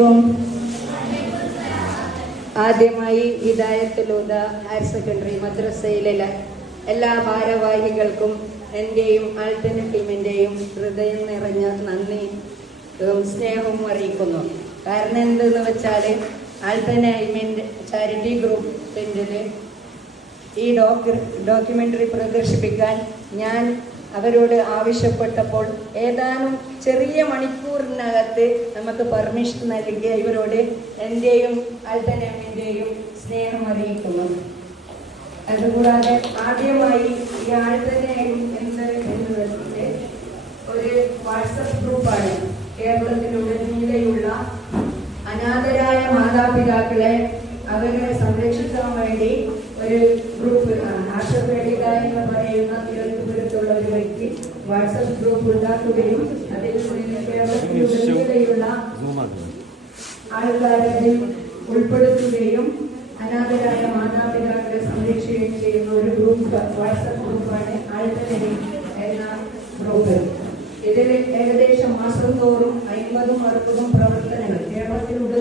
അലൈക്കും. ആദ്യമായി ഹിദായത്തുൽ-ഹുദ higher secondary മദ്രസയിലെ എല്ലാ ഭാരവാഹികൾക്കും എൻ്റെയും ആൾട്ടന ടീമിൻ്റെയും ഹൃദയം നിറഞ്ഞ നന്ദിയും സ്നേഹവും അറിയിക്കുന്നു. കാരണം എന്തെന്ന് വെച്ചാൽ ആൾട്ടന ചാരിറ്റി ഗ്രൂപ്പിൻ്റെ ഈ ഡോക്യുമെൻ്ററി പ്രദർശിപ്പിക്കാൻ ഞാൻ അവരോട് ആവശ്യപ്പെട്ടപ്പോൾ ഏതാനും ചെറിയ മണിക്കൂറിനകത്ത് നമുക്ക് പെർമിഷൻ നൽകിയ ഇവരോട് എൻ്റെയും ആൾട്ടനമിൻ്റെയും സ്നേഹം അറിയിക്കുന്നു. അതുകൂടാതെ ആദ്യമായി ഈ ആൾട്ടനം എന്നത് ഒരു വാട്സപ്പ് ഗ്രൂപ്പാണ്. കേരളത്തിലുടനീളെയുള്ള അനാഥരായ മാതാപിതാക്കളെ അവരെ സംരക്ഷിക്കാൻ വേണ്ടി ഒരു ഗ്രൂപ്പ് ആശാവേദിക എന്ന് പറയുന്ന തിരുവനന്തപുരത്തുള്ള ഒരു വ്യക്തി വാട്സപ്പ് ഗ്രൂപ്പ് ഉണ്ടാക്കുകയും അതിൽ കേരളത്തിലുടനീളെയുള്ള ആൾക്കാരെ ഉൾപ്പെടുത്തുകയും അനാഥരായ മാതാപിതാക്കളെ സംരക്ഷിക്കുകയും ചെയ്യുന്ന ഒരു ഗ്രൂപ്പ് വാട്സപ്പ് ഗ്രൂപ്പാണ് ആൾട്ടനരി എന്ന ഗ്രൂപ്പ്. ഇതിൽ ഏകദേശം മാസം തോറും 50-60 പ്രവർത്തനങ്ങൾ കേരളത്തിലുടനീളം